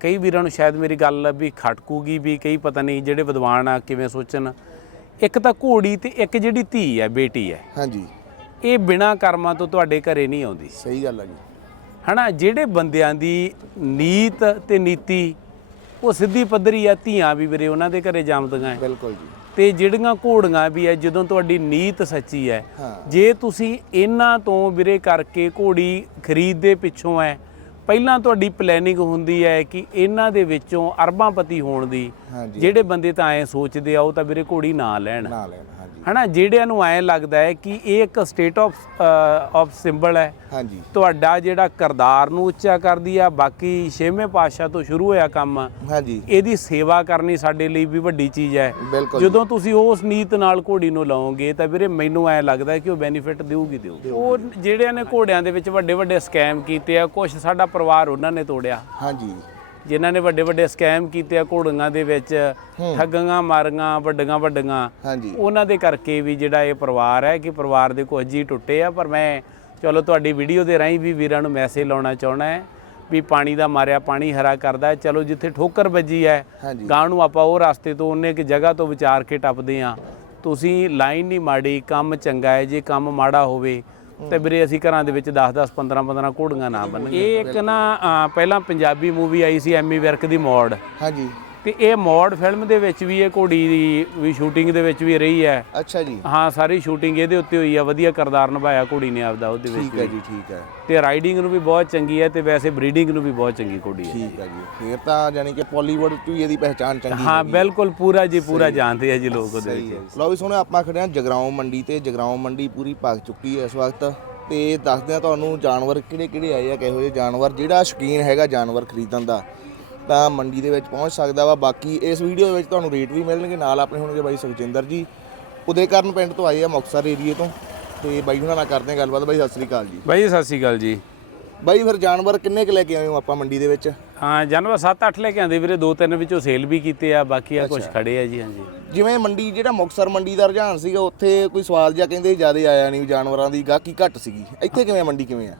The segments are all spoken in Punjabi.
ਕਈ ਵੀਰਾਂ ਨੂੰ ਸ਼ਾਇਦ ਮੇਰੀ ਗੱਲ ਵੀ ਖਟਕੂਗੀ ਵੀ ਕਈ ਪਤਾ ਨਹੀਂ ਜਿਹੜੇ ਵਿਦਵਾਨ ਆ ਕਿਵੇਂ ਸੋਚਣ। ਇੱਕ ਤਾਂ ਘੋੜੀ ਤੇ ਇੱਕ ਜਿਹੜੀ ਧੀ ਹੈ ਬੇਟੀ ਹੈ। ਹਾਂਜੀ। ਇਹ ਬਿਨਾ ਕਰਮਾਂ ਤੋਂ ਤੁਹਾਡੇ ਘਰੇ ਨਹੀਂ ਆਉਂਦੀ। ਸਹੀ ਗੱਲ ਆ ਜੀ। ਹਨਾ ਜਿਹੜੇ ਬੰਦਿਆਂ ਦੀ ਨੀਤ ਤੇ ਨੀਤੀ ਉਹ ਸਿੱਧੀ ਪੱਧਰੀ ਆ ਧੀਆਂ ਵੀ ਵੀਰੇ ਉਹਨਾਂ ਦੇ ਘਰੇ ਜੰਮਦੀਆਂ ਹੈ। ਬਿਲਕੁਲ ਜੀ। ਤੇ ਜਿਹੜੀਆਂ ਘੋੜੀਆਂ ਵੀ ਹੈ ਜਦੋਂ ਤੁਹਾਡੀ ਨੀਤ ਸੱਚੀ ਹੈ ਹਾਂ। ਜੇ ਤੁਸੀਂ ਇਹਨਾਂ ਤੋਂ ਵੀਰੇ ਕਰਕੇ ਘੋੜੀ ਖਰੀਦਦੇ ਪਿੱਛੋਂ ਹੈ ਪਹਿਲਾਂ ਤੁਹਾਡੀ ਪਲੈਨਿੰਗ ਹੁੰਦੀ ਹੈ ਕਿ ਇਹਨਾਂ ਦੇ ਵਿੱਚੋਂ ਅਰਬਾਂਪਤੀ ਹੋਣ ਦੀ ਜਿਹੜੇ ਬੰਦੇ ਤਾਂ ਐ ਸੋਚਦੇ ਆ ਉਹ ਤਾਂ ਵੀਰੇ ਘੋੜੀ ਨਾ ਲੈਣ। ਨਾ ਲੈਣਾ ਹਨਾ ਜਿਹੜਿਆਂ ਨੂੰ ਐ ਲੱਗਦਾ ਹੈ ਕਿ ਇਹ ਇੱਕ ਸਟੇਟ ਆਫ ਆਫ ਸਿੰਬਲ ਹੈ। ਹਾਂਜੀ। ਤੁਹਾਡਾ ਜਿਹੜਾ ਕਰਦਾਰ ਨੂੰ ਉੱਚਾ ਕਰਦੀ ਆ ਬਾਕੀ ਛੇਵੇਂ ਪਾਤਸ਼ਾਹ ਤੋਂ ਸ਼ੁਰੂ ਹੋਇਆ ਕੰਮ ਹਾਂਜੀ। ਇਹਦੀ ਸੇਵਾ ਕਰਨੀ ਸਾਡੇ ਲਈ ਵੀ ਵੱਡੀ ਚੀਜ਼ ਹੈ। ਜਦੋਂ ਤੁਸੀਂ ਉਸ ਨੀਤ ਨਾਲ ਘੋੜੀ ਨੂੰ ਲਾਓਗੇ ਤਾਂ ਵੀਰੇ ਮੈਨੂੰ ਐ ਲੱਗਦਾ ਕਿ ਉਹ ਬੈਨੀਫਿਟ ਦੇਊਗੀ ਦੇਊਗੀ ਉਹ। ਜਿਹੜਿਆਂ ਨੇ ਘੋੜਿਆਂ ਦੇ ਵਿੱਚ ਵੱਡੇ ਵੱਡੇ ਸਕੈਮ ਕੀਤੇ ਆ ਕੁਝ ਸਾਡਾ ਪਰਿਵਾਰ ਉਹਨਾਂ ਨੇ ਤੋੜਿਆ। ਹਾਂਜੀ। ਜਿਨ੍ਹਾਂ ਨੇ ਵੱਡੇ ਵੱਡੇ ਸਕੈਮ ਕੀਤੇ ਆ ਘੋੜੀਆਂ ਦੇ ਵਿੱਚ ਠੱਗੀਆਂ ਮਾਰੀਆਂ ਵੱਡੀਆਂ ਵੱਡੀਆਂ। ਹਾਂਜੀ। ਉਹਨਾਂ ਦੇ ਕਰਕੇ ਵੀ ਜਿਹੜਾ ਇਹ ਪਰਿਵਾਰ ਹੈ ਕਿ ਪਰਿਵਾਰ ਦੇ ਕੁਝ ਜੀ ਟੁੱਟੇ ਆ ਪਰ ਮੈਂ ਚਲੋ ਤੁਹਾਡੀ ਵੀਡੀਓ ਦੇ ਰਾਹੀਂ ਵੀ ਵੀਰਾਂ ਨੂੰ ਮੈਸੇਜ ਲਾਉਣਾ ਚਾਹਣਾ ਹੈ ਵੀ ਪਾਣੀ ਦਾ ਮਾਰਿਆ ਪਾਣੀ ਹਰਾ ਕਰਦਾ। ਚਲੋ ਜਿੱਥੇ ਠੋਕਰ ਵੱਜੀ ਹੈ ਗਾਂ ਨੂੰ ਆਪਾਂ ਉਹ ਰਸਤੇ ਤੋਂ ਉਹਨੇ ਕਿ ਜਗ੍ਹਾ ਤੋਂ ਵਿਚਾਰ ਕੇ ਟੱਪਦੇ ਆ ਤੁਸੀਂ ਲਾਈਨ ਨਹੀਂ ਮਾੜੀ ਕੰਮ ਚੰਗਾ ਹੈ ਜੇ ਕੰਮ ਮਾੜਾ ਹੋਵੇ ਤੇ ਵੀਰੇ ਅਸੀਂ ਘਰਾਂ ਦੇ ਵਿੱਚ 10 10 15 15 ਘੋੜੀਆਂ ਨਾ ਬੰਨ ਇਹ ਇੱਕ ਨਾ ਪਹਿਲਾਂ ਪੰਜਾਬੀ ਮੂਵੀ ਆਈ ਸੀ ਐਮੀ ਵਿਰਕ ਦੀ ਮੋੜ। ਹਾਂਜੀ। ਤੇ ਇਹ ਮੋੜ ਫਿਲਮ ਦੇ ਵਿੱਚ ਵੀ ਇਹ ਘੋੜੀ ਦੀ ਵੀ ਸ਼ੂਟਿੰਗ ਦੇ ਵਿੱਚ ਵੀ ਰਹੀ ਹੈ। ਅੱਛਾ ਜੀ। ਹਾਂ ਸਾਰੀ ਸ਼ੂਟਿੰਗ ਇਹਦੇ ਉੱਤੇ ਹੋਈ ਆ ਵਧੀਆ ਕਿਰਦਾਰ ਨਿਭਾਇਆ ਘੋੜੀ ਨੇ ਆਪਦਾ ਉਹਦੇ ਵਿੱਚ ਠੀਕ ਹੈ ਜੀ ਠੀਕ ਹੈ। ਤੇ ਰਾਈਡਿੰਗ ਨੂੰ ਵੀ ਬਹੁਤ ਚੰਗੀ ਹੈ ਤੇ ਵੈਸੇ ਬਰੀਡਿੰਗ ਨੂੰ ਵੀ ਬਹੁਤ ਚੰਗੀ ਘੋੜੀ ਹੈ। ਠੀਕ ਹੈ ਜੀ ਫੇਰ ਤਾਂ ਜਾਨੀ ਕਿ ਬਾਲੀਵੁੱਡ ਚ ਵੀ ਇਹਦੀ ਪਹਿਚਾਨ ਚੰਗੀ ਹਾਂ ਬਿਲਕੁਲ ਪੂਰਾ ਜੀ ਪੂਰਾ ਜਾਣਦੇ ਆ ਜੀ ਲੋਕ ਉਹਦੇ ਵਿੱਚ। ਲਓ ਵੀ ਸੋਹਣੇ ਆਪਾਂ ਖੜੇ ਹਾਂ ਜਗਰਾਉਂ ਮੰਡੀ ਤੇ ਜਗਰਾਉਂ ਮੰਡੀ ਪੂਰੀ ਭਗ ਚੁੱਕੀ ਹੈ ਇਸ ਵਕਤ। ਤੇ ਦੱਸਦੇ ਆ ਤੁਹਾਨੂੰ ਜਾਨਵਰ ਕਿਹੜੇ ਕਿਹੜੇ ਆਏ ਆ ਕਿਹੋ ਜਿਹੇ ਜਾਨਵਰ ਜਿਹੜਾ ਸ਼ੌਕੀਨ ਹੈਗਾ ਜਾਨਵਰ ਖਰੀਦਣ ਦਾ। ਤਾਂ ਮੰਡੀ ਦੇ ਵਿੱਚ ਪਹੁੰਚ ਸਕਦਾ ਵਾ। ਬਾਕੀ ਇਸ ਵੀਡੀਓ ਦੇ ਵਿੱਚ ਤੁਹਾਨੂੰ ਰੇਟ ਵੀ ਮਿਲਣਗੇ ਨਾਲ ਆਪਣੇ ਹੋਣਗੇ ਬਾਈ ਸੁਖਜਿੰਦਰ ਜੀ। ਉਦੇ ਕਰਨ ਪਿੰਡ ਤੋਂ ਆਏ ਆ ਮੁਕਤਸਰ ਏਰੀਏ ਤੋਂ। ਤੇ ਬਾਈ ਹੁਣਾਂ ਨਾਲ ਕਰਦੇ ਆ ਗੱਲਬਾਤ। ਬਾਈ ਸਤਿ ਸ੍ਰੀ ਅਕਾਲ ਜੀ। ਬਾਈ ਸਤਿ ਸ਼੍ਰੀ ਅਕਾਲ ਜੀ। ਬਾਈ ਫਿਰ ਜਾਨਵਰ ਕਿੰਨੇ ਕੁ ਲੈ ਕੇ ਆਏ ਹੋ ਆਪਾਂ ਮੰਡੀ ਦੇ ਵਿੱਚ? ਹਾਂ ਜਾਨਵਰ 7-8 ਲੈ ਕੇ ਆਂਦੇ ਵੀਰੇ। ਦੋ ਤਿੰਨ ਵਿੱਚੋਂ ਸੇਲ ਵੀ ਕੀਤੇ ਆ। ਬਾਕੀ ਆ ਕੁਝ ਖੜੇ ਆ ਜੀ ਹਾਂਜੀ। ਜਿਵੇਂ ਮੰਡੀ ਜਿਹੜਾ ਮੁਕਤਸਰ ਮੰਡੀ ਦਾ ਰੁਝਾਨ ਸੀਗਾ ਉੱਥੇ ਕੋਈ ਸਵਾਦ ਜਿਹਾ ਕਹਿੰਦੇ ਜ਼ਿਆਦਾ ਆਇਆ ਨਹੀਂ ਜਾਨਵਰਾਂ ਦੀ। ਗਾਹਕੀ ਘੱਟ ਸੀਗੀ। ਇੱਥੇ ਕਿਵੇਂ ਮੰਡੀ ਕਿਵੇਂ ਆ?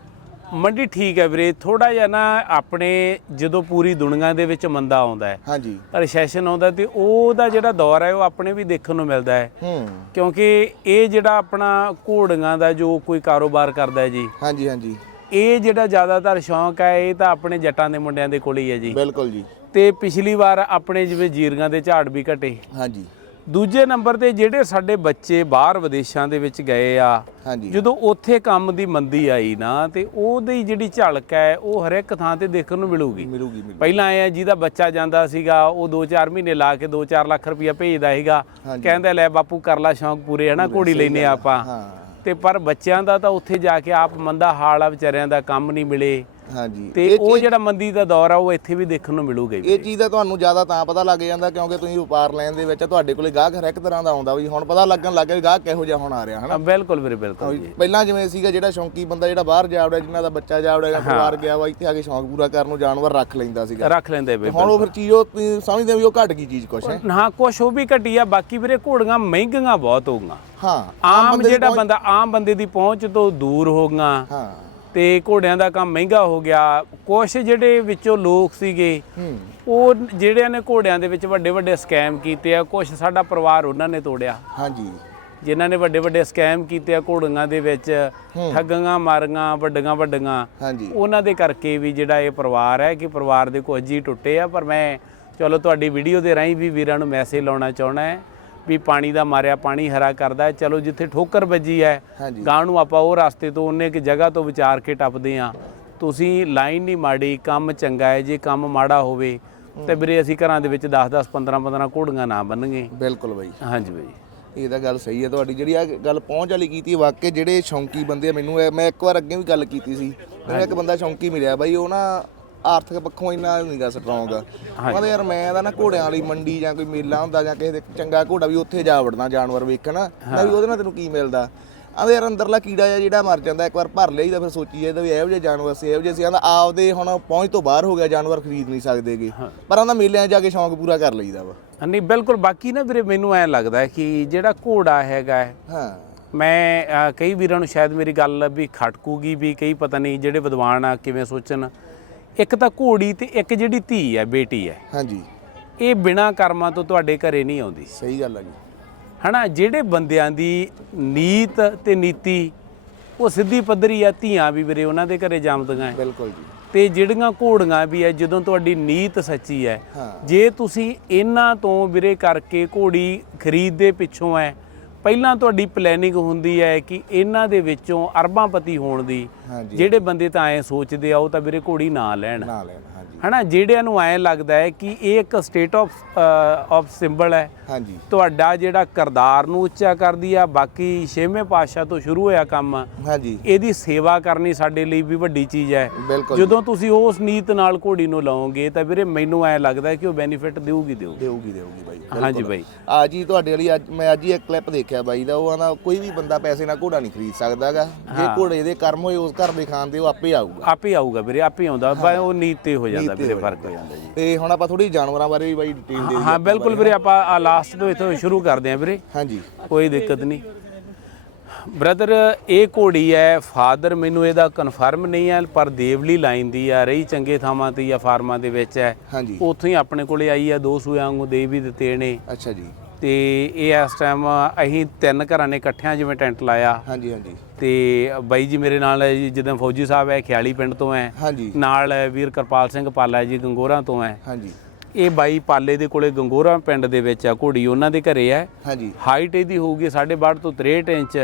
ਮੰਡੀ ਠੀਕ ਹੈ ਵੀਰੇ ਥੋੜਾ ਜਿਹਾ ਨਾ ਆਪਣੇ ਜਦੋਂ ਪੂਰੀ ਦੁਨੀਆ ਦੇ ਵਿੱਚ ਮੰਦਾ ਆਉਂਦਾ ਹੈ ਹਾਂਜੀ। ਰੈਸੈਸ਼ਨ ਆਉਂਦਾ ਤੇ ਉਹਦਾ ਜਿਹੜਾ ਦੌਰ ਹੈ ਉਹ ਆਪਣੇ ਵੀ ਦੇਖਣ ਨੂੰ ਮਿਲਦਾ ਹੈ। ਹੂੰ। ਕਿਉਂਕਿ ਇਹ ਜਿਹੜਾ ਆਪਣਾ ਘੋੜੀਆਂ ਦਾ ਜੋ ਕੋਈ ਕਾਰੋਬਾਰ ਕਰਦਾ ਹੈ ਜੀ ਹਾਂਜੀ ਹਾਂਜੀ। ਇਹ ਜਿਹੜਾ ਜ਼ਿਆਦਾਤਰ ਸ਼ੌਂਕ ਹੈ ਇਹ ਤਾਂ ਆਪਣੇ ਜੱਟਾਂ ਦੇ ਮੁੰਡਿਆਂ ਦੇ ਕੋਲ ਹੀ ਹੈ ਜੀ। ਬਿਲਕੁਲ ਜੀ। ਤੇ ਪਿਛਲੀ ਵਾਰ ਆਪਣੇ ਜਿਵੇਂ ਜੀਰੀਆਂ ਦੇ ਝਾੜ ਵੀ ਘਟੇ। ਹਾਂਜੀ। ਦੂਜੇ ਨੰਬਰ ਤੇ ਜਿਹੜੇ ਸਾਡੇ ਬੱਚੇ ਬਾਹਰ ਵਿਦੇਸ਼ਾਂ ਦੇ ਵਿੱਚ ਗਏ ਆ ਜਦੋਂ ਉੱਥੇ ਕੰਮ ਦੀ ਮੰਦੀ ਆਈ ਨਾ ਤੇ ਉਹਦੀ ਜਿਹੜੀ ਝਲਕ ਹੈ ਉਹ ਹਰ ਇੱਕ ਥਾਂ ਤੇ ਦੇਖਣ ਨੂੰ ਮਿਲੂਗੀ। ਮਿਲੂਗੀ ਮਿਲੂ ਪਹਿਲਾਂ ਆਇਆ ਜਿਹਦਾ ਬੱਚਾ ਜਾਂਦਾ ਸੀਗਾ ਉਹ 2-4 ਮਹੀਨੇ ਲਾ ਕੇ 2-4 ਲੱਖ ਰੁਪਇਆ ਭੇਜਦਾ ਸੀਗਾ। ਕਹਿੰਦਾ ਲੈ ਬਾਪੂ ਕਰ ਲਾ ਸ਼ੌਂਕ ਪੂਰੇ ਹਨਾ ਘੋੜੀ ਲੈਨੇ ਆਪਾਂ। ਹਾਂ। ਤੇ ਪਰ ਬੱਚਿਆਂ ਦਾ ਤਾਂ ਉੱਥੇ ਜਾ ਕੇ ਆਪ ਮੰਦਾ ਹਾਲ ਆ ਵਿਚਾਰਿਆਂ ਦਾ ਕੰਮ ਨਹੀਂ ਮਿਲੇ। ਹਾਂਜੀ। ਤੇ ਉਹ ਜਿਹੜਾ ਮੰਦੀ ਦਾ ਦੌਰ ਆ ਉਹ ਇੱਥੇ ਵੀ ਦੇਖਣ ਨੂੰ ਮਿਲੂਗਾ ਇਹ ਚੀਜ਼ ਦਾ ਤੁਹਾਨੂੰ ਜ਼ਿਆਦਾ ਤਾਂ ਪਤਾ ਲੱਗ ਜਾਂਦਾ ਕਿਉਂਕਿ ਤੁਸੀਂ ਵਪਾਰ ਲੈਣ ਦੇ ਵਿੱਚ ਤੁਹਾਡੇ ਕੋਲੇ ਗਾਹਕ ਹਰ ਇੱਕ ਤਰ੍ਹਾਂ ਦਾ ਆਉਂਦਾ ਵੀ ਹੁਣ ਪਤਾ ਲੱਗਣ ਲੱਗ ਗਿਆ ਗਾਹਕ ਕਿਹੋ ਜਿਹਾ ਹੁਣ ਆ ਰਿਹਾ ਹਨਾ? ਬਿਲਕੁਲ ਵੀਰੇ ਬਿਲਕੁਲ ਪਹਿਲਾਂ ਜਿਵੇਂ ਸੀਗਾ ਜਿਹੜਾ ਸ਼ੌਂਕੀ ਬੰਦਾ ਜਿਹੜਾ ਬਾਹਰ ਜਾ ਵੜਿਆ ਜਿਨ੍ਹਾਂ ਦਾ ਬੱਚਾ ਜਾ ਵੜਿਆ ਜਾਂ ਪਰਿਵਾਰ ਗਿਆ ਵਾ ਇੱਥੇ ਆ ਕੇ ਸ਼ੌਂਕ ਪੂਰਾ ਕਰਨ ਨੂੰ ਜਾਨਵਰ ਰੱਖ ਲੈਂਦਾ ਸੀਗਾ। ਰੱਖ ਲੈਂਦੇ ਵੇ ਹੁਣ ਉਹ ਫਿਰ ਚੀਜ਼ ਉਹ ਸਮਝਦੇ ਵੀ ਉਹ ਘਟ ਗਈ ਚੀਜ਼ ਕੁਛ ਹੈ? ਹਾਂ ਕੁਛ ਉਹ ਵੀ ਘਟੀ ਆ ਬਾਕੀ ਵੀਰੇ ਘੋੜੀਆਂ ਮਹਿੰਗੀਆਂ ਬਹੁਤ ਹੋਊਗੀਆਂ। ਹਾਂ ਆਮ ਜਿਹੜਾ ਬੰਦਾ ਆਮ ਬੰਦੇ ਦੀ ਪਹੁੰਚ ਤੋਂ ਦੂਰ ਹੋ ਗਈਆਂ ਹਾਂ। ਤੇ ਘੋੜਿਆਂ ਦਾ ਕੰਮ ਮਹਿੰਗਾ ਹੋ ਗਿਆ। ਕੁਛ ਜਿਹੜੇ ਵਿੱਚੋਂ ਲੋਕ ਸੀਗੇ ਉਹ ਜਿਹੜਿਆਂ ਨੇ ਘੋੜਿਆਂ ਦੇ ਵਿੱਚ ਵੱਡੇ ਵੱਡੇ ਸਕੈਮ ਕੀਤੇ ਆ ਕੁਛ ਸਾਡਾ ਪਰਿਵਾਰ ਉਹਨਾਂ ਨੇ ਤੋੜਿਆ। ਹਾਂਜੀ। ਜਿਨ੍ਹਾਂ ਨੇ ਵੱਡੇ ਵੱਡੇ ਸਕੈਮ ਕੀਤੇ ਆ ਘੋੜੀਆਂ ਦੇ ਵਿੱਚ ਠੱਗੀਆਂ ਮਾਰੀਆਂ ਵੱਡੀਆਂ ਵੱਡੀਆਂ। ਹਾਂਜੀ। ਉਹਨਾਂ ਦੇ ਕਰਕੇ ਵੀ ਜਿਹੜਾ ਇਹ ਪਰਿਵਾਰ ਹੈ ਕਿ ਪਰਿਵਾਰ ਦੇ ਕੁਝ ਜੀ ਟੁੱਟੇ ਆ ਪਰ ਮੈਂ ਚਲੋ ਤੁਹਾਡੀ ਵੀਡੀਓ ਦੇ ਰਾਹੀਂ ਵੀ ਵੀਰਾਂ ਨੂੰ ਮੈਸੇਜ ਲਾਉਣਾ ਚਾਹਣਾ ਹੈ। ਵੀ ਪਾਣੀ ਦਾ ਮਾਰਿਆ ਪਾਣੀ ਹਰਾ ਕਰਦਾ ਹੈ। ਚਲੋ ਜਿੱਥੇ ਠੋਕਰ ਵੱਜੀ ਹੈ ਗਾਂ ਨੂੰ ਆਪਾਂ ਉਹ ਰਸਤੇ ਤੋਂ ਉਹਨੇ ਕਿ ਜਗ੍ਹਾ ਤੋਂ ਵਿਚਾਰ ਕੇ ਟੱਪਦੇ ਆ ਤੁਸੀਂ ਲਾਈਨ ਨਹੀਂ ਮਾੜੀ ਕੰਮ ਚੰਗਾ ਹੈ। ਜੇ ਕੰਮ ਮਾੜਾ ਹੋਵੇ ਤੇ ਵੀਰੇ ਅਸੀਂ ਘਰਾਂ ਦੇ ਵਿੱਚ 10 10 15 15 ਘੋੜੀਆਂ ਨਾ ਬੰਨਗੇ ਬਿਲਕੁਲ ਬਾਈ। ਹਾਂਜੀ ਬਾਈ। ਇਹ ਤਾਂ ਗੱਲ ਸਹੀ ਹੈ ਤੁਹਾਡੀ। ਜਿਹੜੀ ਆ ਗੱਲ ਪਹੁੰਚ ਵਾਲੀ ਕੀਤੀ ਵਾਕਈ ਜਿਹੜੇ ਸ਼ੌਂਕੀ ਬੰਦੇ ਆ, ਮੈਨੂੰ ਮੈਂ ਇੱਕ ਵਾਰ ਅੱਗੇ ਵੀ ਗੱਲ ਕੀਤੀ ਸੀ। ਮੈਨੂੰ ਇੱਕ ਬੰਦਾ ਸ਼ੌਂਕੀ ਮਿਲਿਆ ਬਾਈ ਉਹ ਨਾ ਆਰਥਿਕ ਪੱਖੋਂ ਇੰਨਾ ਨਹੀਂਗਾ ਸਟਰੋਂਗ ਕਹਿੰਦਾ ਯਾਰ ਮੈਂ ਤਾਂ ਨਾ ਘੋੜਿਆਂ ਵਾਲੀ ਮੰਡੀ ਜਾਂ ਕੋਈ ਮੇਲਾ ਹੁੰਦਾ ਜਾਂ ਕਿਸੇ ਦੇ ਚੰਗਾ ਘੋੜਾ ਵੀ ਉੱਥੇ ਜਾ ਵੜਨਾ ਜਾਨਵਰ ਵੇਖਣ। ਮੈਂ ਵੀ ਉਹਦੇ ਨਾਲ ਤੈਨੂੰ ਕੀ ਮਿਲਦਾ? ਆਂਦੇ ਯਾਰ ਅੰਦਰਲਾ ਕੀੜਾ ਜਿਹਾ ਜਿਹੜਾ ਮਰ ਜਾਂਦਾ ਇੱਕ ਵਾਰ ਭਰ ਲਿਆ ਤਾਂ ਫਿਰ ਸੋਚੀ ਜਾਂਦਾ ਵੀ ਇਹੋ ਜਿਹੇ ਜਾਨਵਰ ਸੀ ਇਹੋ ਜਿਹੇ ਸੀ। ਆਂਦਾ ਆਪਦੇ ਹੁਣ ਪਹੁੰਚ ਤੋਂ ਬਾਹਰ ਹੋ ਗਿਆ ਜਾਨਵਰ ਖਰੀਦ ਨਹੀਂ ਸਕਦੇਗੇ ਪਰ ਆਂਦਾ ਮੇਲਿਆਂ ਜਾ ਕੇ ਸ਼ੌਂਕ ਪੂਰਾ ਕਰ ਲਈਦਾ ਵਾ। ਨਹੀਂ ਬਿਲਕੁਲ। ਬਾਕੀ ਨਾ ਵੀਰੇ ਮੈਨੂੰ ਐ ਲੱਗਦਾ ਕਿ ਜਿਹੜਾ ਘੋੜਾ ਹੈਗਾ ਹੈ, ਮੈਂ ਕਈ ਵੀਰਾਂ ਨੂੰ ਸ਼ਾਇਦ ਮੇਰੀ ਗੱਲ ਵੀ ਖਟਕੂਗੀ ਵੀ ਕਈ ਪਤਾ ਨਹੀਂ ਜਿਹੜੇ ਵਿਦਵਾਨ ਆ ਕਿਵੇਂ ਸੋਚਣ। ਇੱਕ ਤਾਂ ਘੋੜੀ ਤੇ ਇੱਕ ਜਿਹੜੀ ਧੀ ਹੈ ਬੇਟੀ ਹੈ। ਹਾਂਜੀ। ਇਹ ਬਿਨਾਂ ਕਰਮਾਂ ਤੋਂ ਤੁਹਾਡੇ ਘਰੇ ਨਹੀਂ ਆਉਂਦੀ। ਸਹੀ ਗੱਲ ਆ ਜੀ। ਹਨਾ ਜਿਹੜੇ ਬੰਦਿਆਂ ਦੀ ਨੀਤ ਤੇ ਨੀਤੀ ਉਹ ਸਿੱਧੀ ਪੱਧਰੀ ਆ ਧੀਆਂ ਵੀ ਵੀਰੇ ਉਹਨਾਂ ਦੇ ਘਰੇ ਜੰਮਦੀਆਂ ਹੈ। ਬਿਲਕੁਲ ਜੀ। ਤੇ ਜਿਹੜੀਆਂ ਘੋੜੀਆਂ ਵੀ ਹੈ ਜਦੋਂ ਤੁਹਾਡੀ ਨੀਤ ਸੱਚੀ ਹੈ ਹਾਂ। ਜੇ ਤੁਸੀਂ ਇਹਨਾਂ ਤੋਂ ਵੀਰੇ ਕਰਕੇ ਘੋੜੀ ਖਰੀਦਦੇ ਪਿੱਛੋਂ ਹੈ ਪਹਿਲਾਂ ਤੁਹਾਡੀ ਪਲੈਨਿੰਗ ਹੁੰਦੀ ਹੈ ਕਿ ਇਹਨਾਂ ਦੇ ਵਿੱਚੋਂ ਅਰਬਾਂਪਤੀ ਹੋਣ ਦੀ ਜਿਹੜੇ ਬੰਦੇ ਤਾਂ ਐ ਸੋਚਦੇ ਆ ਉਹ ਤਾਂ ਵੀਰੇ ਘੋੜੀ ਨਾ ਲੈਣ। ਨਾ ਲੈਣ। ਹਨਾ ਜਿਹੜਿਆਂ ਨੂੰ ਐ ਲੱਗਦਾ ਹੈ ਕਿ ਇਹ ਇੱਕ ਸਟੇਟ ਆਫ ਆਫ ਸਿੰਬਲ ਹੈ। ਹਾਂਜੀ। ਤੁਹਾਡਾ ਜਿਹੜਾ ਕਰਦਾਰ ਨੂੰ ਉੱਚਾ ਕਰਦੀ ਆ ਬਾਕੀ ਛੇਵੇਂ ਪਾਤਸ਼ਾਹ ਤੋਂ ਸ਼ੁਰੂ ਹੋਇਆ ਕੰਮ ਹਾਂਜੀ। ਇਹਦੀ ਸੇਵਾ ਕਰਨੀ ਸਾਡੇ ਲਈ ਵੀ ਵੱਡੀ ਚੀਜ਼ ਹੈ। ਜਦੋਂ ਤੁਸੀਂ ਉਸ ਨੀਤ ਨਾਲ ਘੋੜੀ ਨੂੰ ਲਾਓਗੇ ਤਾਂ ਵੀਰੇ ਮੈਨੂੰ ਐ ਲੱਗਦਾ ਕਿ ਉਹ ਬੈਨੀਫਿਟ ਦੇਊਗੀ ਦੇਊਗੀ। ਦੇਊਗੀ ਦੇਊਗੀ ਬਾਈ ਹਾਂਜੀ ਬਾਈ। ਆ ਜੀ ਤੁਹਾਡੇ ਵਾਲੀ ਅੱਜ ਮੈਂ ਅੱਜ ਹੀ ਇੱਕ ਕਲਿੱਪ ਦੇਖਿਆ ਬਾਈ ਦਾ ਉਹ ਆਂਦਾ ਕੋਈ ਵੀ ਬੰਦਾ ਪੈਸੇ ਨਾਲ ਘੋੜਾ ਨਹੀਂ ਖਰੀਦ ਸਕਦਾਗਾ ਜੇ ਘੋੜੇ ਦੇ ਕਰਮ ਹੋਏ ਉਸ ਘਰ ਦੇ ਖਾਣ ਦੇ ਉਹ ਆਪੇ ਆਊਗਾ। ਆਪੇ ਆਊਗਾ ਵੀਰੇ ਆਪੇ ਆਉਂਦਾ ਉਹ ਨੀਤ ਤੇ ਹੋ ਜਾਂਦਾ। ਵੀਰੇ ਫ਼ਰਕ ਹੋ ਜਾਂਦਾ ਜੀ। ਤੇ ਹੁਣ ਆਪਾਂ ਥੋੜੀ ਜਾਨਵਰਾਂ ਬਾਰੇ ਵੀ ਬਾਈ ਡਿਟੇਲ ਦੇ ਹਾਂ ਬਿਲਕੁਲ ਵੀਰੇ ਆਪਾਂ ਆ ਲਾਸਟ ਤੋਂ ਇੱਥੋਂ ਸ਼ੁਰੂ ਕਰਦੇ ਹਾਂ ਵੀਰੇ। ਹਾਂਜੀ। ਕੋਈ ਦਿੱਕਤ ਨਹੀਂ। ਬ੍ਰਦਰ ਇਹ ਘੋੜੀ ਹੈ ਫਾਦਰ ਮੈਨੂੰ ਇਹਦਾ ਕਨਫਰਮ ਨਹੀਂ ਹੈ ਪਰ ਦੇਵਲੀ ਲਾਈਨ ਦੀ ਆ ਰਹੀ ਚੰਗੇ ਥਾਵਾਂ ਤੇ ਆ ਫਾਰਮਾਂ ਦੇ ਵਿੱਚ ਹੈ। ਹਾਂਜੀ। ਉੱਥੋਂ ਹੀ ਆਪਣੇ ਕੋਲੇ ਆਈ ਆ ਦੋ ਸੂਆਂ ਵਾਂਗੂ ਦੇ ਵੀ ਦਿੱਤੇ ਨੇ ਅੱਛਾ ਜੀ। ਤੇ ਇਹ ਇਸ ਟਾਈਮ ਅਸੀਂ ਤਿੰਨ ਘਰਾਂ ਨੇ ਇਕੱਠਿਆਂ ਜਿਵੇਂ ਟੈਂਟ ਲਾਇਆ। ਹਾਂਜੀ ਹਾਂਜੀ। ਤੇ ਬਾਈ ਜੀ ਮੇਰੇ ਨਾਲ ਹੈ ਜੀ ਜਿੱਦਾਂ ਫੌਜੀ ਸਾਹਿਬ ਹੈ ਖਿਆਲੀ ਪਿੰਡ ਤੋਂ ਹੈ। ਹਾਂਜੀ। ਨਾਲ ਹੈ ਵੀਰ ਕਿਰਪਾਲ ਸਿੰਘ ਪਾਲਾ ਜੀ ਗੰਗੋਰਾ ਤੋਂ ਹੈ। ਹਾਂਜੀ। ਇਹ ਬਾਈ ਪਾਲੇ ਦੇ ਕੋਲੇ ਗੰਗੋਰਾ ਪਿੰਡ ਦੇ ਵਿੱਚ ਆ ਘੋੜੀ ਉਹਨਾਂ ਦੇ ਘਰੇ ਹੈ। ਹਾਂਜੀ। ਹਾਈਟ ਇਹਦੀ ਹੋਊਗੀ 6.5 ਤੋਂ 63 ਇੰਚ।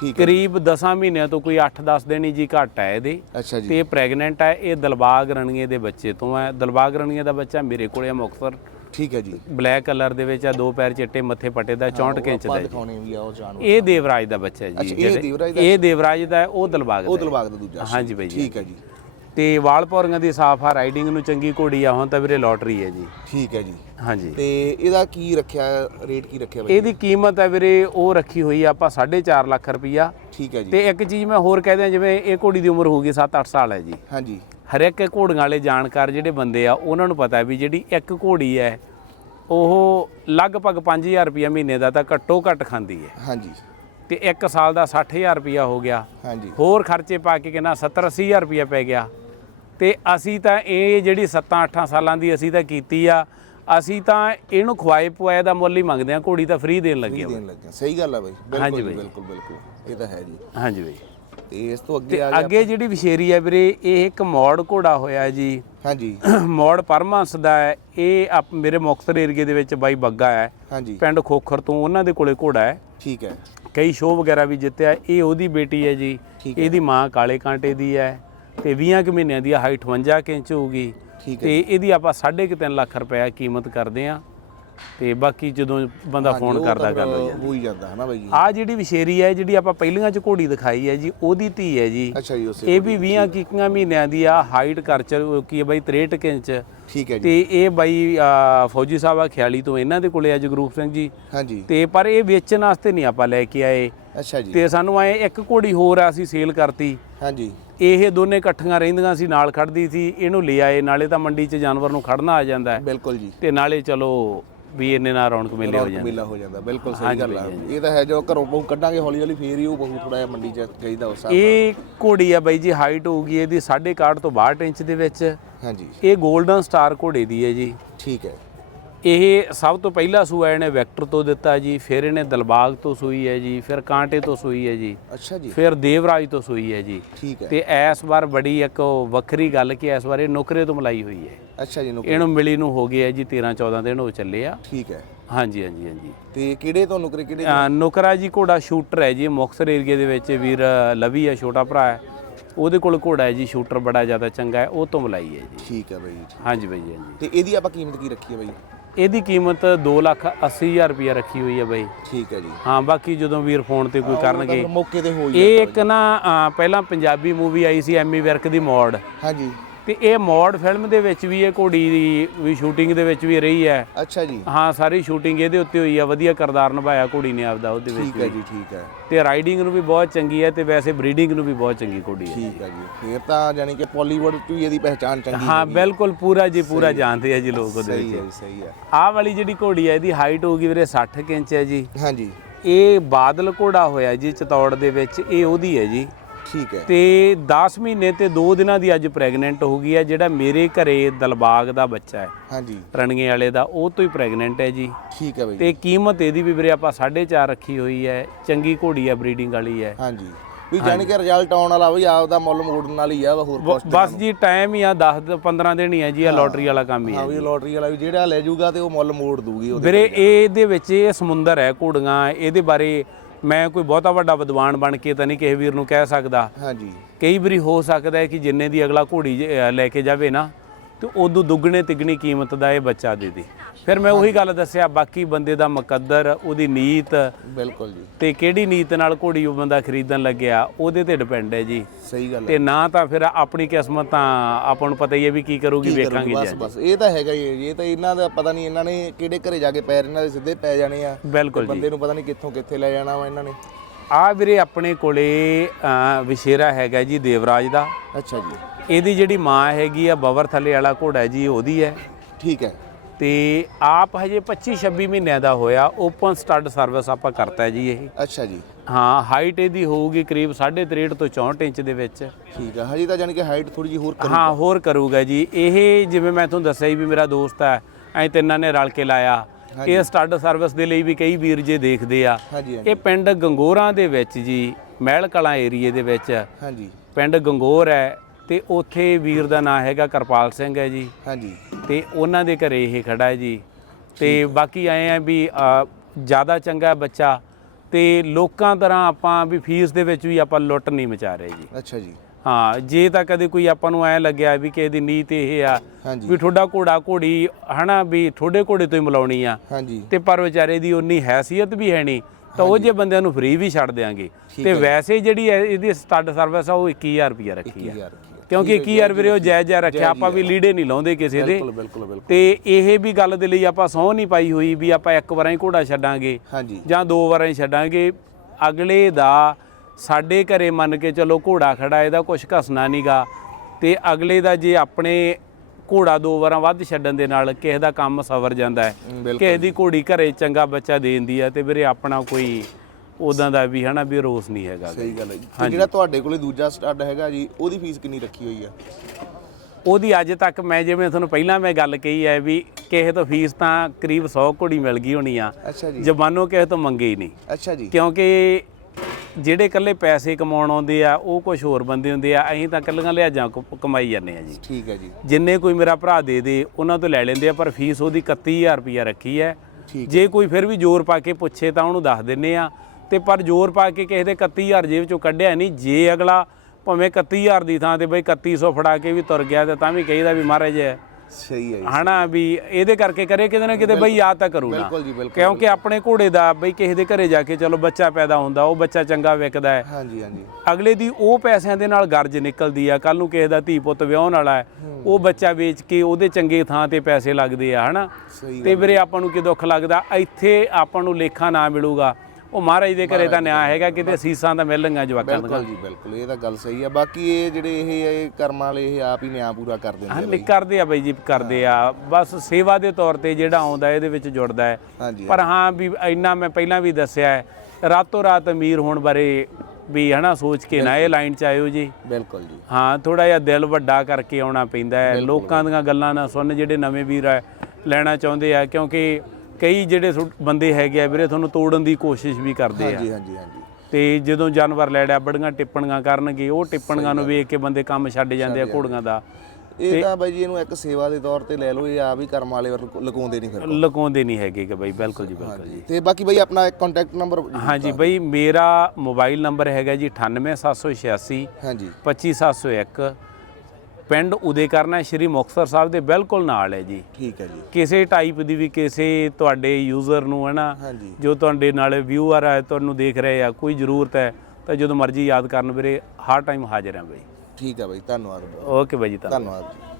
ਠੀਕ ਹੈ ਕਰੀਬ 10 ਮਹੀਨਿਆਂ ਤੋਂ ਕੋਈ 8-10 ਦਿਨ ਹੀ ਜੀ ਘੱਟ ਹੈ ਇਹਦੇ। ਅੱਛਾ ਜੀ। ਤੇ ਇਹ ਪ੍ਰੈਗਨੈਂਟ ਹੈ ਇਹ ਦਲਬਾਗ ਰਣੀਏ ਦੇ ਬੱਚੇ ਤੋਂ ਹੈ। ਦਲਬਾਗ ਰਣੀਏ ਦਾ ਬੱਚਾ ਮੇਰੇ ਕੋਲੇ ਮੁਕਤਸਰ। ਠੀਕ ਹੈ ਜੀ। ਬਲੈਕ ਕਲਰ ਦੇ ਵਿੱਚ ਆ ਦੋ ਪੈਰ ਚਿੱਟੇ ਮੱਥੇ ਪੱਟੇ ਦਾ 64 ਇੰਚ ਦਾ ਆਪਾਂ ਹੈ ਜੀ। ਦਿਖਾਉਣੇ ਵੀ ਆ ਉਹ ਜਾਨਵਰ ਇਹ ਦੇਵਰਾਜ ਦਾ ਬੱਚਾ ਹੈ ਜੀ ਇਹ ਦੇਵਰਾਜ ਦਾ? ਇਹ ਦੇਵਰਾਜ ਦਾ ਹੈ, ਉਹ ਦਲਬਾਗ ਉਹ ਦਾ ਹੈ। ਦਿਲਬਾਗ ਦਾ ਦੂਜਾ ਹਾਂਜੀ ਬਾਈ ਜੀ ਠੀਕ ਹੈ ਜੀ। ਤੇ ਵਾਲ ਪੌਰੀਆਂ ਦੀ ਸਾਫ਼ ਆ ਰਾਈਡਿੰਗ ਨੂੰ ਚੰਗੀ ਘੋੜੀ ਆ ਹੁਣ ਤਾਂ ਵੀਰੇ ਲੋਟਰੀ ਹੈ ਜੀ। ਠੀਕ ਹੈ ਜੀ। ਹਾਂਜੀ ਤੇ ਇਹਦਾ ਕੀ ਰੱਖਿਆ ਰੇਟ ਕੀ ਰੱਖਿਆ ਬਾਈ ਇਹਦੀ ਕੀਮਤ ਹੈ ਵੀਰੇ ਉਹ ਰੱਖੀ ਹੋਈ ਆ ਆਪਾਂ 4.5 ਲੱਖ ਰੁਪਈਆ। ਠੀਕ ਹੈ ਜੀ। ਤੇ ਇੱਕ ਚੀਜ਼ ਮੈਂ ਹੋਰ ਕਹਿ ਦਿਆਂ ਜਿਵੇਂ ਇਹ ਘੋੜੀ ਦੀ ਉਮਰ ਹੋਊਗੀ 7-8 ਸਾਲ ਹੈ ਜੀ। ਹਾਂਜੀ। ਹਰ ਇੱਕ ਘੋੜੀਆਂ ਵਾਲੇ ਜਾਣਕਾਰ ਜਿਹੜੇ ਬੰਦੇ ਆ ਉਹਨਾਂ ਨੂੰ ਪਤਾ ਵੀ ਜਿਹੜੀ ਇੱਕ ਘੋੜੀ ਹੈ ਉਹ ਲਗਭਗ 5000 ਰੁਪਇਆ ਮਹੀਨੇ ਦਾ ਤਾਂ ਘੱਟੋ ਘੱਟ ਖਾਂਦੀ ਹੈ। ਹਾਂਜੀ। ਤੇ ਇੱਕ ਸਾਲ ਦਾ 60000 ਰੁਪਇਆ ਹੋ ਗਿਆ। ਹਾਂਜੀ। ਹੋਰ ਖਰਚੇ ਪਾ ਕੇ ਕਿੰਨਾ 70 80000 ਰੁਪਇਆ ਪੈ ਗਿਆ। ਤੇ ਅਸੀਂ ਤਾਂ ਇਹ ਜਿਹੜੀ 7-8 ਸਾਲਾਂ ਦੀ ਅਸੀਂ ਤਾਂ ਕੀਤੀ ਆ ਅਸੀਂ ਤਾਂ ਇਹਨੂੰ ਖਵਾਏ ਪੁਆਏ ਦਾ ਮੁੱਲ ਹੀ ਮੰਗਦੇ ਆ ਘੋੜੀ ਤਾਂ ਫ੍ਰੀ ਦੇਣ ਲੱਗੇ ਆ ਦੇਣ ਲੱਗਾ ਸਹੀ ਗੱਲ ਆ ਬਾਈ। ਹਾਂਜੀ ਬਿਲਕੁਲ ਬਾਈ। ਬਿਲਕੁਲ ਬਿਲਕੁਲ। ਇਹ ਤਾਂ ਹੈ ਜੀ। ਹਾਂਜੀ ਬਈ। ਤੇ ਇਸ ਤੋਂ ਅੱਗੇ ਆ ਗਿਆ ਅੱਗੇ ਜਿਹੜੀ ਵਿਸ਼ੇਰੀ ਹੈ ਵੀਰੇ ਇਹ ਇੱਕ ਮੋੜ ਘੋੜਾ ਹੋਇਆ ਜੀ। ਹਾਂਜੀ। ਮੋੜ ਪਰਮਹੰਸ ਦਾ ਹੈ। ਇਹ ਆਪ ਮੇਰੇ ਮੁਕਤਸਰ ਏਰੀਏ ਦੇ ਵਿੱਚ ਬਾਈ ਬੱਗਾ ਹੈ। ਹਾਂਜੀ। ਪਿੰਡ ਖੋਖਰ ਤੋਂ ਉਹਨਾਂ ਦੇ ਕੋਲੇ ਘੋੜਾ ਹੈ। ਠੀਕ ਹੈ। ਕਈ ਸ਼ੋਅ ਵਗੈਰਾ ਵੀ ਜਿੱਤਿਆ। ਇਹ ਉਹਦੀ ਬੇਟੀ ਹੈ ਜੀ। ਇਹਦੀ ਮਾਂ ਕਾਲੇ ਕਾਂਟੇ ਦੀ ਹੈ। ਤੇ 20 ਕੁ ਮਹੀਨਿਆਂ ਦੀ ਹਾਈਟ 58 ਕੁ ਇੰਚ ਹੋਊਗੀ। ਤੇ ਇਹਦੀ ਆਪਾਂ 3.5 ਲੱਖ ਰੁਪਏ ਕੀਮਤ ਕਰਦੇ ਆ ਤੇ ਬਾਕੀ ਜਦੋਂ ਬੰਦਾ ਫੋਨ ਕਰਦਾ ਗੱਲ ਹੋ ਜਾਂਦੀ। ਹੋ ਹੀ ਜਾਂਦਾ ਹੈ ਨਾ ਬਾਈ ਜੀ। ਆ ਜਿਹੜੀ ਵਿਸ਼ੇਰੀ ਹੈ ਜਿਹੜੀ ਆਪਾਂ ਪਹਿਲੀਆਂ ਚ ਘੋੜੀ ਦਿਖਾਈ ਹੈ ਜੀ ਉਹਦੀ ਧੀ ਹੈ ਜੀ। ਅੱਛਾ ਜੀ ਉਸੇ ਇਹ ਵੀ 20 ਕੀਕੀਆਂ ਮਹੀਨਿਆਂ ਦੀ ਆ ਹਾਈਟ ਕਰਚਰ ਕੀ ਹੈ ਬਾਈ 63 ਕੁ ਇੰਚ। ਠੀਕ ਹੈ ਜੀ। ਤੇ ਇਹ ਬਾਈ ਫੌਜੀ ਸਾਹਿਬ ਆ ਖਿਆਲੀ ਤੋਂ ਇਹਨਾਂ ਦੇ ਕੋਲੇ ਆ ਜਗਰੂਪ ਸਿੰਘ ਜੀ। ਹਾਂਜੀ। ਤੇ ਪਰ ਇਹ ਵੇਚਣ ਵਾਸਤੇ ਨਹੀਂ ਆਪਾਂ ਲੈ ਕੇ ਆਏ। ਅੱਛਾ ਜੀ। ਤੇ ਸਾਨੂੰ ਆਏ ਇੱਕ ਘੋੜੀ ਹੋਰ ਆ ਅਸੀਂ ਸੇਲ ਕਰਤੀ। ਹਾਂਜੀ। ਇਹ ਦੋਨੇ ਇਕੱਠੀਆਂ ਰਹਿੰਦੀਆਂ ਸੀ ਨਾਲ ਖੜਦੀ ਸੀ ਇਹਨੂੰ ਲੈ ਆਏ ਨਾਲੇ ਤਾਂ ਮੰਡੀ 'ਚ ਜਾਨਵਰ ਨੂੰ ਖੜਨਾ ਆ ਜਾਂਦਾ। ਹੈ ਬਿਲਕੁਲ ਜੀ। ਤੇ ਨਾਲੇ ਚਲੋ ਵੀ ਇੰਨੇ ਨਾਲ ਰੌਣਕ ਮੇਲੇ ਹੋ ਜਾਂਦੇ। ਮੇਲਾ ਹੋ ਜਾਂਦਾ ਬਿਲਕੁਲ ਸਹੀ ਗੱਲ ਆ। ਇਹ ਤਾਂ ਹੈ ਜੋ ਘਰੋਂ ਬਹੁ ਕੱਢਾਂਗੇ ਹੌਲੀ ਹੌਲੀ ਫੇਰ ਹੀ ਉਹ ਬਹੁ ਥੋੜਾ ਜਿਹਾ ਮੰਡੀ ਚ ਚਾਹੀਦਾ ਉਸ ਹਿਸਾਬ ਇਹ ਘੋੜੀ ਆ ਬਾਈ ਜੀ ਹਾਈਟ ਹੋਊਗੀ ਇਹਦੀ 6.5 ਤੋਂ 62 ਇੰਚ ਦੇ ਵਿੱਚ। ਹਾਂਜੀ। ਇਹ 골ਡਨ ਸਟਾਰ ਘੋੜੇ ਦੀ ਹੈ ਜੀ। ਠੀਕ ਹੈ। ਇਹ ਸਭ ਤੋਂ ਪਹਿਲਾ ਸੂਆ ਇਹਨੇ ਵੈਕਟਰ ਤੋਂ ਦਿੱਤਾ ਜੀ ਫਿਰ ਇਹਨੇ ਦਲਬਾਗ ਤੋਂ ਸੂਈ ਹੈ ਜੀ ਫਿਰ ਕਾਂਟੇ ਤੋਂ ਸੂਈ ਹੈ ਜੀ ਅੱਛਾ ਜੀ। ਫਿਰ ਦੇਵਰਾਜ ਤੋਂ ਸੂਈ ਹੈ ਜੀ। ਠੀਕ ਹੈ। ਤੇ ਇਸ ਵਾਰ ਬੜੀ ਇੱਕ ਵੱਖਰੀ ਗੱਲ ਕਿ ਇਸ ਵਾਰ ਇਹ ਨੁਕਰੇ ਤੋਂ ਮਲਾਈ ਹੋਈ ਹੈ। ਅੱਛਾ ਜੀ ਨੂੰ ਇਹਨੂੰ ਮਿਲੀ ਨੂੰ ਹੋ ਗਿਆ ਜੀ 13 14 ਦਿਨ ਹੋ ਚੱਲੇ ਆ। ਠੀਕ ਹੈ। ਹਾਂਜੀ ਹਾਂਜੀ ਹਾਂਜੀ। ਤੇ ਕਿਹੜੇ ਤੋਂ ਨੁਕਰੇ ਕਿਹੜੇ ਨੁਕਰਾ ਜੀ ਘੋੜਾ ਸ਼ੂਟਰ ਹੈ ਜੀ ਮੁਕਤਸਰ ਏਰੀਏ ਦੇ ਵਿੱਚ ਵੀਰ ਲਵੀ ਹੈ ਛੋਟਾ ਭਰਾ ਹੈ। ਉਹਦੇ ਕੋਲ ਘੋੜਾ ਹੈ ਜੀ ਸ਼ੂਟਰ ਬੜਾ ਜ਼ਿਆਦਾ ਚੰਗਾ ਹੈ ਉਹ ਤੋਂ ਮਲਾਈ ਹੈ ਜੀ। ਠੀਕ ਹੈ ਬਾਈ ਹਾਂਜੀ ਬਾਈ ਜੀ, ਹਾਂਜੀ। ਤੇ ਇਹਦੀ ਆਪਾਂ ਕੀਮਤ ਕੀ ਰੱਖੀ ਹੈ ਬਾਈ? ਇਹਦੀ ਕੀਮਤ 2 ਲੱਖ 80 ਹਜ਼ਾਰ ਰੁਪਇਆ ਰੱਖੀ ਹੋਈ ਹੈ ਬਾਈ। ਠੀਕ ਹੈ ਜੀ। ਹਾਂ ਬਾਕੀ ਜਦੋਂ ਵੀਰ ਫੋਨ ਤੇ ਕੋਈ ਕਰਨਗੇ। ਮੌਕੇ ਤੇ ਇਹ ਇੱਕ ਨਾ ਪਹਿਲਾਂ ਪੰਜਾਬੀ ਮੂਵੀ ਆਈ ਸੀ ਐਮੀ ਵਿਰਕ ਦੀ ਮੋੜ। ਹਾਂਜੀ। ਤੇ ਇਹ ਮੋੜ ਫਿਲਮ ਦੇ ਵਿੱਚ ਵੀ ਇਹ ਘੋੜੀ ਦੀ ਵੀ ਸ਼ੂਟਿੰਗ ਦੇ ਵਿੱਚ ਵੀ ਰਹੀ ਹੈ। ਅੱਛਾ ਜੀ। ਹਾਂ ਸਾਰੀ ਸ਼ੂਟਿੰਗ ਇਹਦੇ ਉੱਤੇ ਹੋਈ ਆ ਵਧੀਆ ਕਿਰਦਾਰ ਨਿਭਾਇਆ ਘੋੜੀ ਨੇ ਆਪਦਾ ਉਹਦੇ ਵਿੱਚ ਠੀਕ ਹੈ ਜੀ ਠੀਕ ਹੈ। ਤੇ ਰਾਈਡਿੰਗ ਨੂੰ ਵੀ ਬਹੁਤ ਚੰਗੀ ਹੈ ਤੇ ਵੈਸੇ ਬਰੀਡਿੰਗ ਨੂੰ ਵੀ ਬਹੁਤ ਚੰਗੀ ਘੋੜੀ ਹੈ। ਠੀਕ ਹੈ ਜੀ ਫੇਰ ਤਾਂ ਜਾਨੀ ਕਿ ਬਾਲੀਵੁੱਡ ਚ ਵੀ ਇਹਦੀ ਪਹਿਚਾਨ ਚੰਗੀ ਹਾਂ ਬਿਲਕੁਲ ਪੂਰਾ ਜੀ ਪੂਰਾ ਜਾਣਦੇ ਆ ਜੀ ਲੋਕ ਉਹਦੇ ਸਹੀ ਹੈ ਵਿੱਚ ਸਹੀ ਹੈ। ਆਹ ਵਾਲੀ ਜਿਹੜੀ ਘੋੜੀ ਹੈ ਇਹਦੀ ਹਾਈਟ ਹੋਊਗੀ ਵੀਰੇ 60 ਕੁ ਇੰਚ ਹੈ ਜੀ। ਹਾਂਜੀ। ਇਹ ਬਾਦਲ ਘੋੜਾ ਹੋਇਆ ਜੀ ਚਤੌੜ ਦੇ ਵਿੱਚ ਇਹ ਉਹਦੀ ਹੈ ਜੀ। ਠੀਕ ਹੈ। ਤੇ 10 ਮਹੀਨੇ ਤੇ 2 ਦਿਨਾਂ ਦੀ ਅੱਜ ਪ੍ਰੈਗਨੈਂਟ ਹੋ ਗਈ ਹੈ ਜਿਹੜਾ ਮੇਰੇ ਘਰੇ ਦਲਬਾਗ ਦਾ ਬੱਚਾ ਹੈ। ਹਾਂਜੀ। ਰਣਗੇ ਵਾਲੇ ਦਾ ਉਹ ਤੋਂ ਹੀ ਪ੍ਰੈਗਨੈਂਟ ਹੈ ਜੀ। ਠੀਕ ਹੈ ਬਾਈ। ਤੇ ਕੀਮਤ ਇਹਦੀ ਵੀ ਵੀਰੇ ਆਪਾਂ 4.5 ਰੱਖੀ ਹੋਈ ਹੈ ਚੰਗੀ ਘੋੜੀ ਹੈ ਬਰੀਡਿੰਗ ਵਾਲੀ ਹੈ। ਹਾਂਜੀ। ਵੀ ਜਾਣੀ ਕਿ ਰਿਜ਼ਲਟ ਆਉਣ ਵਾਲਾ ਬਈ ਆਪਦਾ ਮੁੱਲ ਮੋੜਨ ਵਾਲੀ ਆ ਵਾ ਹੋਰ ਕੁਛ ਬਸ ਜੀ ਟਾਈਮ ਹੀ ਆ 10 15 ਦਿਨ ਹੀ ਹੈ ਜੀ ਆ ਲੋਟਰੀ ਵਾਲਾ ਕੰਮ ਹੀ ਹੈ ਹਾਂ ਵੀ ਲੋਟਰੀ ਵਾਲਾ ਵੀ ਜਿਹੜਾ ਲੈ ਜਾਊਗਾ ਤੇ ਉਹ ਮੁੱਲ ਮੋੜ ਦੂਗੀ ਉਹਦੇ ਵੀਰੇ ਇਹਦੇ ਵਿੱਚ ਇਹ ਸਮੁੰਦਰ ਹੈ ਘੋੜੀਆਂ ਇਹਦੇ ਬਾਰੇ ਮੈਂ ਕੋਈ ਬਹੁਤਾ ਵੱਡਾ ਵਿਦਵਾਨ ਬਣ ਕੇ ਤਾਂ ਨਹੀਂ ਕਿਸੇ ਵੀਰ ਨੂੰ ਕਹਿ ਸਕਦਾ। ਹਾਂਜੀ। ਕਈ ਵਾਰੀ ਹੋ ਸਕਦਾ ਹੈ ਕਿ ਜਿੰਨੇ ਦੀ ਅਗਲਾ ਘੋੜੀ ਲੈ ਕੇ ਜਾਵੇ ਨਾ ਤੇ ਉਦੋਂ ਦੁੱਗਣੇ ਤਿੱਗਣੀ ਕੀਮਤ ਦਾ ਇਹ ਬੱਚਾ ਦੇ ਦੇ। ਫਿਰ ਮੈਂ ਉਹੀ ਗੱਲ ਦੱਸਿਆ ਬਾਕੀ ਬੰਦੇ ਦਾ ਮੁਕੱਦਰ ਉਹਦੀ ਨੀਤ। ਬਿਲਕੁਲ ਜੀ। ਤੇ ਕਿਹੜੀ ਨੀਤ ਨਾਲ ਘੋੜੀ ਉਹ ਬੰਦਾ ਖਰੀਦਣ ਲੱਗਿਆ ਉਹਦੇ ਤੇ ਡਿਪੈਂਡ ਹੈ ਜੀ। ਸਹੀ ਗੱਲ ਹੈ। ਤੇ ਨਾ ਤਾਂ ਫਿਰ ਆਪਣੀ ਕਿਸਮਤ ਤਾਂ ਆਪਾਂ ਨੂੰ ਪਤਾ ਹੀ ਹੈ ਵੀ ਕੀ ਕਰੂਗੀ ਵੇਖਾਂਗੇ ਬਸ ਜੀ। ਬਸ। ਇਹ ਤਾਂ ਹੈਗਾ ਹੀ ਇਹ ਤਾਂ ਇਹਨਾਂ ਦਾ ਪਤਾ ਨਹੀਂ ਇਹਨਾਂ ਨੇ ਕਿਹੜੇ ਘਰੇ ਜਾ ਕੇ ਪੈਰ ਇਹਨਾਂ ਦੇ ਸਿੱਧੇ ਪੈ ਜਾਣੇ ਆ। ਬਿਲਕੁਲ ਜੀ। ਬੰਦੇ ਨੂੰ ਪਤਾ ਨਹੀਂ ਕਿੱਥੋਂ ਕਿੱਥੇ ਲੈ ਜਾਣਾ ਵਾ ਇਹਨਾਂ ਨੇ। ਆ ਵੀਰੇ ਆਪਣੇ ਕੋਲੇ ਵਿਸ਼ੇਰਾ ਹੈਗਾ ਜੀ ਦੇਵਰਾਜ ਦਾ। ਅੱਛਾ ਜੀ। ਇਹਦੀ ਜਿਹੜੀ ਮਾਂ ਹੈਗੀ ਆ ਬਵਰ ਥੱਲੇ ਵਾਲਾ ਘੋੜਾ ਜੀ ਉਹਦੀ ਹੈ। ਠੀਕ ਹੈ। ਤੇ ਆਪ ਹਜੇ 25 26 ਮਹੀਨਿਆਂ ਦਾ ਹੋਇਆ ਓਪਨ ਸਟੱਡ ਸਰਵਿਸ ਆਪਾਂ ਕਰਤਾ ਜੀ ਇਹ। ਅੱਛਾ ਜੀ। ਹਾਂ ਹਾਈਟ ਇਹਦੀ ਹੋਊਗੀ ਕਰੀਬ 63 ਤੋਂ 64 ਇੰਚ ਦੇ ਵਿੱਚ। ਠੀਕ ਹੈ ਹਜੇ ਤਾਂ ਜਾਣੀ ਕਿ ਹਾਈਟ ਥੋੜੀ ਜਿਹੀ ਹੋਰ ਕਰੂ ਹਾਂ ਹੋਰ ਕਰੂਗਾ ਜੀ। ਇਹ ਜਿਵੇਂ ਮੈਂ ਤੁਹਾਨੂੰ ਦੱਸਿਆ ਵੀ ਮੇਰਾ ਦੋਸਤ ਹੈ ਐ ਤਿੰਨਾਂ ਨੇ ਰਲ ਕੇ ਲਾਇਆ। ਇਹ ਸਟੱਡ ਸਰਵਿਸ ਦੇ ਲਈ ਵੀ ਕਈ ਵੀਰ ਜੇ ਦੇਖਦੇ ਆ। ਇਹ ਪਿੰਡ ਗੰਗੋਰਾਂ ਦੇ ਵਿੱਚ ਜੀ ਮਹਿਲ ਕਲਾਂ ਏਰੀਏ ਦੇ ਵਿੱਚ। ਹਾਂਜੀ। ਪਿੰਡ ਗੰਗੋਰ ਹੈ ਤੇ ਉੱਥੇ ਵੀਰ ਦਾ ਨਾਮ ਹੈਗਾ ਕਰਪਾਲ ਸਿੰਘ ਹੈ ਜੀ। ਹਾਂਜੀ। ਤੇ ਉਹਨਾਂ ਦੇ ਘਰੇ ਇਹ ਖੜਾ ਹੈ ਜੀ। ਤੇ ਬਾਕੀ ਆਏ ਆ ਵੀ ਜ਼ਿਆਦਾ ਚੰਗਾ ਬੱਚਾ ਤੇ ਲੋਕਾਂ ਤਰ੍ਹਾਂ ਆਪਾਂ ਵੀ ਫੀਸ ਦੇ ਵਿੱਚ ਵੀ ਆਪਾਂ ਲੁੱਟ ਨਹੀਂ ਮਚਾ ਰਹੇ ਜੀ। ਅੱਛਾ ਜੀ। ਹਾਂ ਜੇ ਤਾਂ ਕਦੇ ਕੋਈ ਆਪਾਂ ਨੂੰ ਐ ਲੱਗਿਆ ਵੀ ਕਿ ਇਹਦੀ ਨੀਤ ਇਹ ਆ ਵੀ ਤੁਹਾਡਾ ਘੋੜਾ ਘੋੜੀ ਹਨਾ ਵੀ ਤੁਹਾਡੇ ਘੋੜੇ ਤੋਂ ਹੀ ਮਿਲਾਉਣੀ ਆ। ਤੇ ਪਰ ਵਿਚਾਰੇ ਦੀ ਉਨੀ ਹੈਸੀਅਤ ਵੀ ਹੈ ਨਹੀਂ ਤਾਂ ਉਹ ਜੇ ਬੰਦਿਆਂ ਨੂੰ ਫ੍ਰੀ ਵੀ ਛੱਡ ਦੇਾਂਗੇ ਤੇ ਵੈਸੇ ਜਿਹੜੀ ਹੈ ਇਹਦੀ ਸਟੱਡ ਸਰਵਿਸ ਆ ਉਹ 21000 ਰੁਪਿਆ ਰੱਖੀ ਆ। ਯਾਰ ਕਿਉਂਕਿ 21000 ਵੀਰੇ ਉਹ ਜਾਇਜ਼ ਰੱਖਿਆ ਆਪਾਂ ਵੀ ਲੀੜੇ ਨਹੀਂ ਲਾਉਂਦੇ ਕਿਸੇ ਦੇ। ਬਿਲਕੁਲ ਬਿਲਕੁਲ ਬਿਲਕੁਲ। ਤੇ ਇਹ ਵੀ ਗੱਲ ਦੇ ਲਈ ਆਪਾਂ ਸਹੁੰ ਨਹੀਂ ਪਾਈ ਹੋਈ ਵੀ ਆਪਾਂ ਇੱਕ ਵਾਰਾਂ ਹੀ ਘੋੜਾ ਛੱਡਾਂਗੇ ਹਾਂਜੀ। ਜਾਂ ਦੋ ਵਾਰਾਂ ਹੀ ਛੱਡਾਂਗੇ। ਅਗਲੇ ਦਾ ਸਾਡੇ ਘਰੇ ਮੰਨ ਕੇ ਚਲੋ ਘੋੜਾ ਖੜਾ ਇਹਦਾ ਕੁਝ ਘਸਣਾ ਨਹੀਂਗਾ ਤੇ ਅਗਲੇ ਦਾ ਜੇ ਆਪਣੇ ਘੋੜਾ ਦੋ ਵਾਰਾਂ ਵੱਧ ਛੱਡਣ ਦੇ ਨਾਲ ਕਿਸੇ ਦਾ ਕੰਮ ਸਵਰ ਜਾਂਦਾ ਹੈ। ਬਿਲਕੁਲ ਕਿਸੇ ਦੀ ਘੋੜੀ ਘਰੇ ਚੰਗਾ ਬੱਚਾ ਦੇ ਦਿੰਦੀ ਆ ਤੇ ਵੀਰੇ ਆਪਣਾ ਕੋਈ ਉਦਾਂ ਦਾ ਵੀ ਹਨਾ ਵੀ ਰੋਸ ਨਹੀਂ ਹੈਗਾ ਸਹੀ ਗੱਲ ਹੈ ਜੀ। ਤੇ ਜਿਹੜਾ ਤੁਹਾਡੇ ਕੋਲੇ ਦੂਜਾ ਸਟੱਡ ਹੈਗਾ ਜੀ ਉਹਦੀ ਫੀਸ ਕਿੰਨੀ ਰੱਖੀ ਹੋਈ ਆ? ਉਹਦੀ ਅੱਜ ਤੱਕ ਮੈਂ ਜਿਵੇਂ ਤੁਹਾਨੂੰ ਪਹਿਲਾਂ ਮੈਂ ਗੱਲ ਕਹੀ ਹੈ ਵੀ ਕਿਸੇ ਤੋਂ ਫੀਸ ਤਾਂ ਕਰੀਬ 100 ਘੋੜੀ ਮਿਲ ਗਈ ਹੋਣੀ ਆ। ਅੱਛਾ ਜੀ। ਜ਼ਬਾਨੋਂ ਕਿਸੇ ਤੋਂ ਮੰਗੇ ਹੀ ਨਹੀਂ। ਅੱਛਾ ਜੀ। ਕਿਉਂਕਿ ਜਿਹੜੇ ਇਕੱਲੇ ਪੈਸੇ ਕਮਾਉਣ ਆਉਂਦੇ ਆ ਉਹ ਕੁਝ ਹੋਰ ਬੰਦੇ ਹੁੰਦੇ ਆ ਅਸੀਂ ਤਾਂ ਇਕੱਲੀਆਂ ਲਿਆਜਾਂ ਕ- ਕਮਾਈ ਜਾਂਦੇ ਆ ਜੀ। ਠੀਕ ਹੈ ਜੀ। ਜਿੰਨੇ ਕੋਈ ਮੇਰਾ ਭਰਾ ਦੇ ਦੇ ਉਹਨਾਂ ਤੋਂ ਲੈ ਲੈਂਦੇ ਆ ਪਰ ਫੀਸ ਉਹਦੀ 31000 ਰੁਪਿਆ ਰੱਖੀ ਹੈ। ਠੀਕ ਜੇ ਕੋਈ ਫਿਰ ਵੀ ਜ਼ੋਰ ਪਾ ਕੇ ਪੁੱਛੇ ਤਾਂ ਉਹਨੂੰ ਦੱਸ ਦਿੰਨੇ ਆ ਤੇ ਪਰ ਜ਼ੋਰ ਪਾ ਕੇ ਕਿਸੇ ਦੇ 31000 ਜੇਬ ਚੋਂ ਕੱਢਿਆ ਨਹੀਂ। ਜੇ ਅਗਲਾ ਭਾਵੇਂ 31000 ਦੀ ਥਾਂ ਤੇ ਬਈ 3100 ਫੜਾ ਕੇ ਵੀ ਤੁਰ ਗਿਆ ਤੇ ਤਾਂ ਵੀ ਕਹੀਦਾ ਵੀ ਮਹਾਰਾਜ ਸਹੀ ਹੈ ਹਨਾ ਵੀ ਇਹਦੇ ਕਰਕੇ ਕਰੇ ਕਿਤੇ ਨਾ ਕਿਤੇ ਬਈ ਯਾਦ ਤਾਂ ਕਰੂ ਨਾ ਬਿਲਕੁਲ ਜੀ ਬਿਲਕੁਲ ਕਿਉਂਕਿ ਆਪਣੇ ਘੋੜੇ ਦਾ ਬਈ ਕਿਸੇ ਦੇ ਘਰੇ ਜਾ ਕੇ ਚਲੋ ਬੱਚਾ ਪੈਦਾ ਹੁੰਦਾ ਉਹ ਬੱਚਾ ਚੰਗਾ ਵਿਕਦਾ ਹੈ। ਹਾਂਜੀ ਹਾਂਜੀ। ਅਗਲੇ ਦੀ ਉਹ ਪੈਸਿਆਂ ਦੇ ਨਾਲ ਗਰਜ ਨਿਕਲਦੀ ਆ ਕੱਲ ਨੂੰ ਕਿਸੇ ਦਾ ਧੀ ਪੁੱਤ ਵਿਆਹਣ ਵਾਲਾ ਹੈ ਉਹ ਬੱਚਾ ਵੇਚ ਕੇ ਉਹਦੇ ਚੰਗੇ ਥਾਂ ਤੇ ਪੈਸੇ ਲੱਗਦੇ ਆ ਹਨਾ। ਤੇ ਵੀਰੇ ਆਪਾਂ ਨੂੰ ਕੀ ਦੁੱਖ ਲੱਗਦਾ? ਇੱਥੇ ਆਪਾਂ ਨੂੰ ਲੇਖਾ ਨਾ ਮਿਲੂਗਾ। ਉਹ ਮਹਾਰਾਜ ਦੇ ਘਰੇ ਤਾਂ ਨਿਆਂ ਹੈਗਾ ਕਿਤੇ ਸੀਸਾਂ ਤਾਂ ਮਿਲਣਗੀਆਂ ਜਵਾਕਾਂ ਦੀਆਂ। ਬਿਲਕੁਲ ਜੀ ਬਿਲਕੁਲ ਇਹ ਤਾਂ ਗੱਲ ਸਹੀ ਆ। ਬਾਕੀ ਇਹ ਜਿਹੜੇ ਇਹ ਇਹ ਕਰਮਾਂ ਵਾਲੇ ਇਹ ਆਪ ਹੀ ਨਿਆਂ ਪੂਰਾ ਕਰ ਦਿੰਦੇ ਹਾਂ ਆ ਨਹੀਂ ਕਰਦੇ ਆ ਬਈ ਜੀ ਕਰਦੇ ਆ। ਬਸ ਸੇਵਾ ਦੇ ਤੌਰ ਤੇ ਜਿਹੜਾ ਆਉਂਦਾ ਇਹਦੇ ਵਿੱਚ ਜੁੜਦਾ ਹੈ। ਪਰ ਹਾਂ ਵੀ ਇੰਨਾ ਮੈਂ ਪਹਿਲਾਂ ਵੀ ਦੱਸਿਆ ਹੈ ਰਾਤੋਂ ਰਾਤ ਅਮੀਰ ਹੋਣ ਬਾਰੇ ਵੀ ਹਨਾ ਸੋਚ ਕੇ ਨਾ ਇਹ ਲਾਈਨ ਚ ਆਇਓ ਜੀ। ਬਿਲਕੁਲ ਜੀ। ਹਾਂ ਥੋੜਾ ਜਿਹਾ ਦਿਲ ਵੱਡਾ ਕਰਕੇ ਆਉਣਾ ਪੈਂਦਾ ਹੈ। ਲੋਕਾਂ ਦੀਆਂ ਗੱਲਾਂ ਨਾ ਸੁਣ ਜਿਹੜੇ ਨਵੇਂ ਵੀਰ ਲੈਣਾ ਚਾਹੁੰਦੇ ਆ ਕਿਉਂਕਿ ਕਈ ਜਿਹੜੇ ਬੰਦੇ ਹੈਗੇ ਆ ਵੀਰੇ ਤੁਹਾਨੂੰ ਤੋੜਨ ਦੀ ਕੋਸ਼ਿਸ਼ ਵੀ ਕਰਦੇ ਆ। ਹਾਂਜੀ ਹਾਂਜੀ ਹਾਂਜੀ। ਤੇ ਜਦੋਂ ਜਾਨਵਰ ਲੈੜਿਆ ਬੜੀਆਂ ਟਿੱਪਣੀਆਂ ਕਰਨਗੇ ਉਹ ਟਿੱਪਣੀਆਂ ਨੂੰ ਵੇਖ ਕੇ ਬੰਦੇ ਕੰਮ ਛੱਡ ਜਾਂਦੇ ਆ ਘੋੜੀਆਂ ਦਾ। ਇਹ ਤਾਂ ਬਾਈ ਜੀ ਇਹਨੂੰ ਇੱਕ ਸੇਵਾ ਦੇ ਤੌਰ ਤੇ ਲੈ ਲਓ ਇਹ ਆਪ ਹੀ ਕਰਮ ਵਾਲੇ ਵਰ ਲਗਾਉਂਦੇ ਨਹੀਂ ਫਿਰ ਲੁਕਾਉਂਦੇ ਨਹੀਂ ਹੈਗੇ ਕਿ ਬਈ ਬਿਲਕੁਲ ਜੀ ਬਿਲਕੁਲ ਜੀ। ਤੇ ਬਾਕੀ ਬਾਈ ਆਪਣਾ ਇੱਕ ਕੰਟੈਕਟ ਨੰਬਰ ਹਾਂਜੀ ਬਈ ਮੇਰਾ ਮੋਬਾਈਲ ਨੰਬਰ ਹੈਗਾ ਜੀ 98786 ਹਾਂਜੀ। 25701 ਪਿੰਡ ਉਦੇ ਕਰਨਾ ਸ਼੍ਰੀ ਮੁਕਤਸਰ ਸਾਹਿਬ ਦੇ ਬਿਲਕੁਲ ਨਾਲ ਹੈ ਜੀ। ਠੀਕ ਹੈ ਜੀ। ਕਿਸੇ ਟਾਈਪ ਦੀ ਵੀ ਕਿਸੇ ਤੁਹਾਡੇ ਯੂਜ਼ਰ ਨੂੰ ਹੈ ਨਾ ਹਾਂਜੀ। ਜੋ ਤੁਹਾਡੇ ਨਾਲ ਵਿਊਅਰ ਹੈ ਤੁਹਾਨੂੰ ਦੇਖ ਰਹੇ ਆ ਕੋਈ ਜ਼ਰੂਰਤ ਹੈ ਤਾਂ ਜਦੋਂ ਮਰਜ਼ੀ ਯਾਦ ਕਰਨ ਵੀਰੇ ਹਰ ਟਾਈਮ ਹਾਜ਼ਰ ਹਾਂ ਬਈ। ਠੀਕ ਹੈ ਬਾਈ ਧੰਨਵਾਦ। ਓਕੇ ਬਾਈ ਜੀ ਧੰਨਵਾਦ। ਧੰਨਵਾਦ ਜੀ।